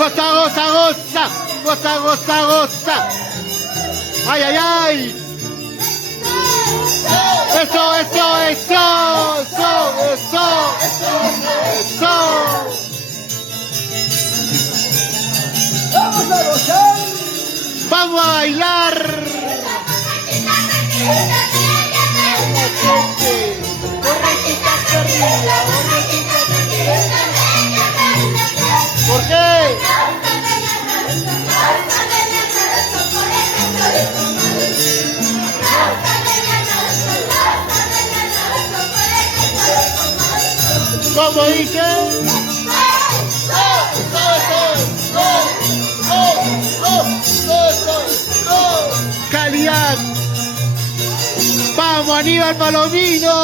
Goza, goza, goza. Goza, goza, goza. Ay, ay, ay. Eso, eso, eso. Eso, eso. Eso. Vamos a gozar. Vamos a bailar. ¿Por qué? ¿Cómo dice? Calidad. Vamos, Aníbal Palomino.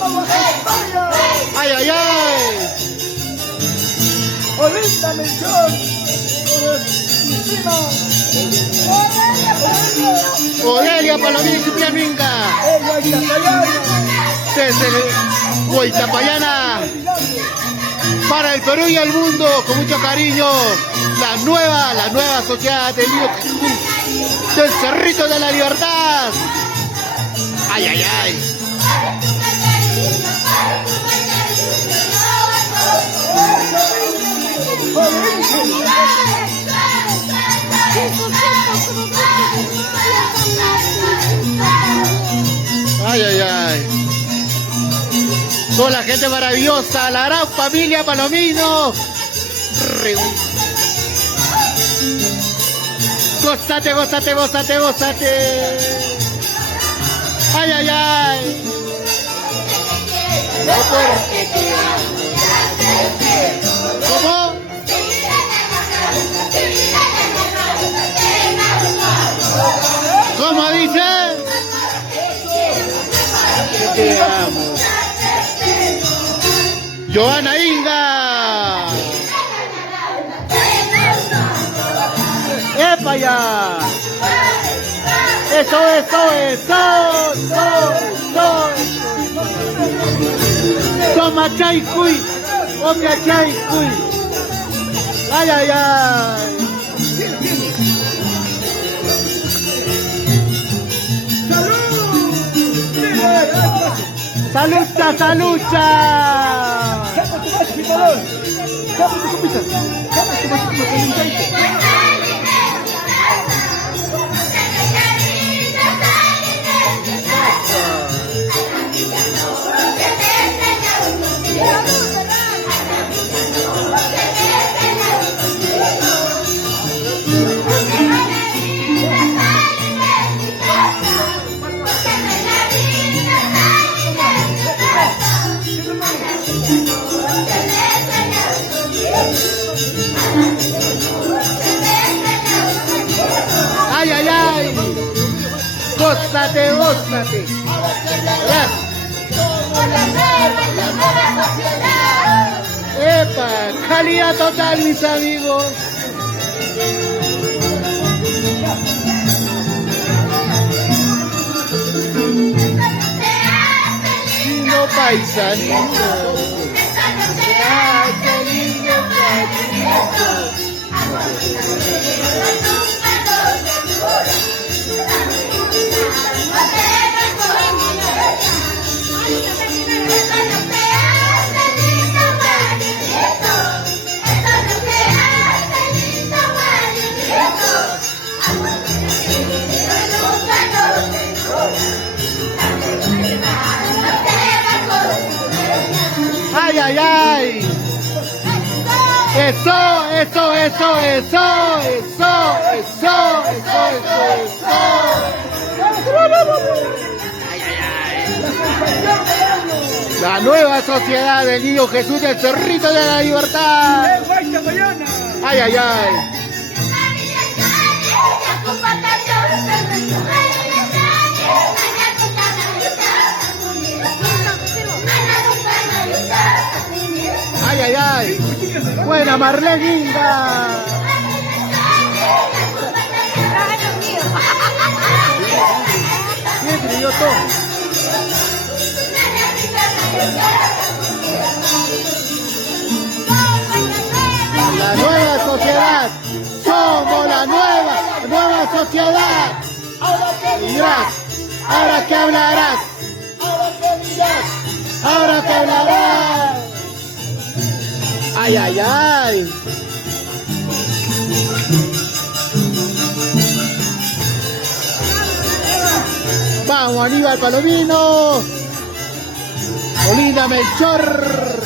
Vamos a España. Ay, ay, ay. Olinda Melchor. Odelia Palomino y Piaminga. Desde Huaytapallana para el Perú y el mundo, con mucho cariño, la nueva sociedad del Niño Jesús del Cerrito de la Libertad. Ay, ay, ay. Ay, ay, ay. Toda la gente maravillosa, la gran familia Palomino. Gózate, gózate, gózate, gózate. Ay, ay, ay. ¿Cómo? ¿Cómo dice? Te amo. Joana Inga. ¡Epa ya! Eso, eso, eso, eso. Toma chay cuy, obvia chay cuy. Ay, ay, ay. ¡Salucha, salucha! ¡Saca tu vaso, picador! ¡Saca tu copita! ¡Saca tu vasito calentadito! ¡Ay, ay, ay! ¡Gózate, gózate! ¡Epa! ¡Calidad total, mis amigos! Lindo paisanito. ¡Ay, qué lindo paisanito! ¡Ay, ay, ay! Eso, eso, eso, eso, eso, eso, eso, eso. Ay, ay, ay. La nueva sociedad del Niño Jesús del Cerrito de la Libertad. Ay, ay, ay. Ay, ay, ay. Buena Marlene Inga. Siempre yo todo. La nueva dirás? ¿Ahora qué hablarás? ¿Ahora qué dirás? ¿Ahora qué hablarás? ¡Ay, ay, ay! ¡Vamos, Aníbal Palomino! ¡Molina Melchor!